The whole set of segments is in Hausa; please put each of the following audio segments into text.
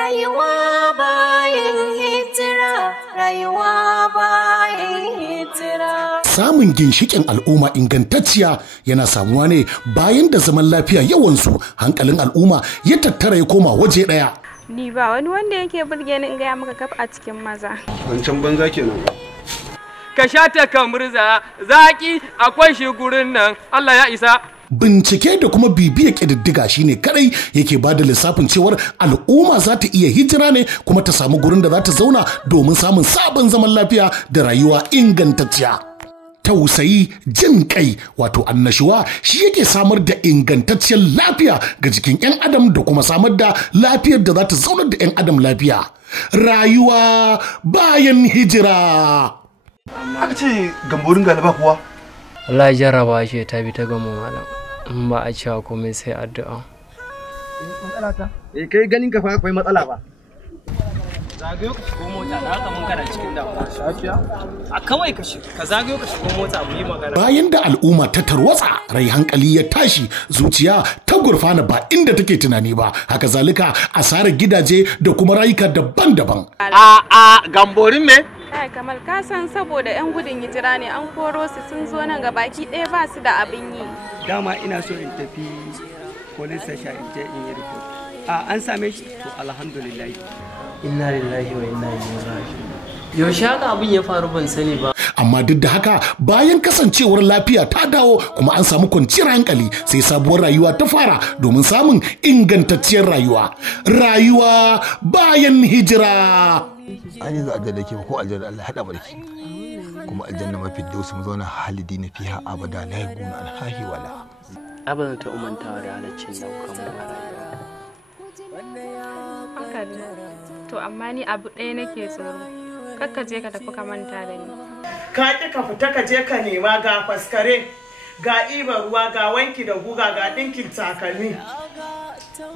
RaYuwa bayan hijira, RaYuwa bayan hijira. Samun ginshikin al'umma ingantacciya yana samuwa ne bayan da zaman lafiya yawansu hankalin al'umma ya tattara ya koma waje ɗaya. Ni ba wani wanda yake burge ni in gaya maka kaf a cikin maza. Wancan banza kenan. Ka sha ta kamurza zaki akwai shi gurin nan Allah ya isa. Bincike da kuma bibiyar ƙididdiga shine kadai yake ba da lissafin cewar al'umma za ta iya hijira ne kuma ta samu gurin da za ta zauna domin samun sabon zaman lafiya da rayuwa ingantacciya. Tausayi, jin kai wato annashuwa shi yake samar da ingantacciyar lafiya ga jikin 'yan adam da kuma samar da lafiyar da za ta zaunar da 'yan adam lafiya. Rayuwa bayan hijira. Aka ce gamborin galaba kuwa? Allah jarraba shi ta bi ta gama malam. In ba a cewa komai sai addu'a. Matsala ta? Kai ganin ka fa akwai matsala ba. Zagayo ka shigo mota da haka mun kana cikin damuwa. Lafiya? A kawai ka zagayo ka shigo mota mu yi magana. Bayan da al'umma ta tarwatsa, rai hankali ya tashi, zuciya ta gurfana ba inda take tunani ba. Haka zalika asarar gidaje da kuma rayuka daban-daban. Gamborin me? Kai Kamal ka san saboda 'yan gudun hijira ne an koro su sun zo nan gabaki ɗaya ba su da abin yi. Dama ina so in tafi police station in je in yi report. An same shi to alhamdulillah. Inna lillahi wa inna ilaihi raji'un. Yaushe haka abin ya faru ban sani ba. Amma duk da haka bayan kasancewar lafiya ta dawo kuma an samu kwanciyar hankali sai sabuwar rayuwa ta fara domin samun ingantacciyar rayuwa. Rayuwa bayan hijira. An yi aljanna ke ko aljanna Allah haɗa barki kuma aljanna mafi dausu mu zauna halidi na fiha abada la yaguna alhahi wala Abadan ta umantawa da halaccin daukan mu a rayuwa. Haka ne. To amma ni abu ɗaya nake tsoro. Kakka je ka tafi ka manta da ni. Ka ƙi ka fita ka je ka nema ga faskare, ga ibar ruwa, ga wanki da guga, ga ɗinkin takalmi,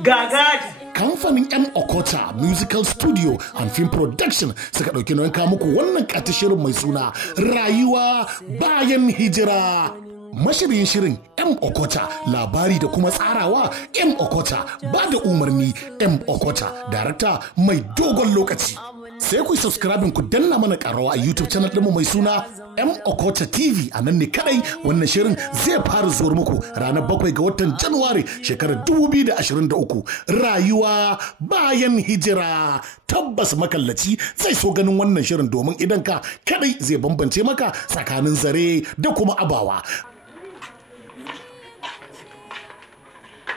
ga gadi. Kamfanin M Okota Musical Studio and Film Production suka ɗauki nauyin kawo muku wannan shirin mai suna Rayuwa bayan hijira. Mashirin shirin M Okota, labari da kuma tsarawa M Okota, ba da umarni M Okota, darakta mai dogon lokaci. Sai ku subscribe ku danna mana karawa a YouTube channel ɗinmu mai suna M Okota TV. A nan ne kadai wannan shirin zai fara zuwar muku ranar 7 ga watan Januwari shekarar 2023. Rayuwa bayan hijira. Tabbas makallaci zai so ganin wannan shirin domin idan ka kadai zai bambance maka tsakanin zare da kuma abawa.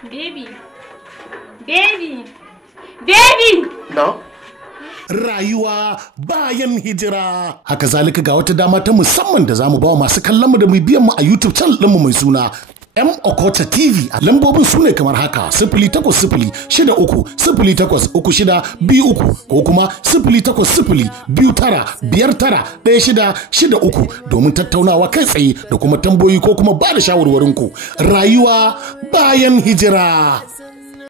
Baby. Baby. Baby. No. Rayuwa bayan hijira. Haka zalika ga wata dama ta musamman da zamu ba masu kallon mu da mu biyan mu a YouTube channel ɗinmu mai suna M Okota TV. A lambobin su ne kamar haka: 08063083623 ko kuma 08029591663 domin tattaunawa kai tsaye da kuma tambayoyi ko kuma ba da shawarwarinku. Rayuwa bayan hijira.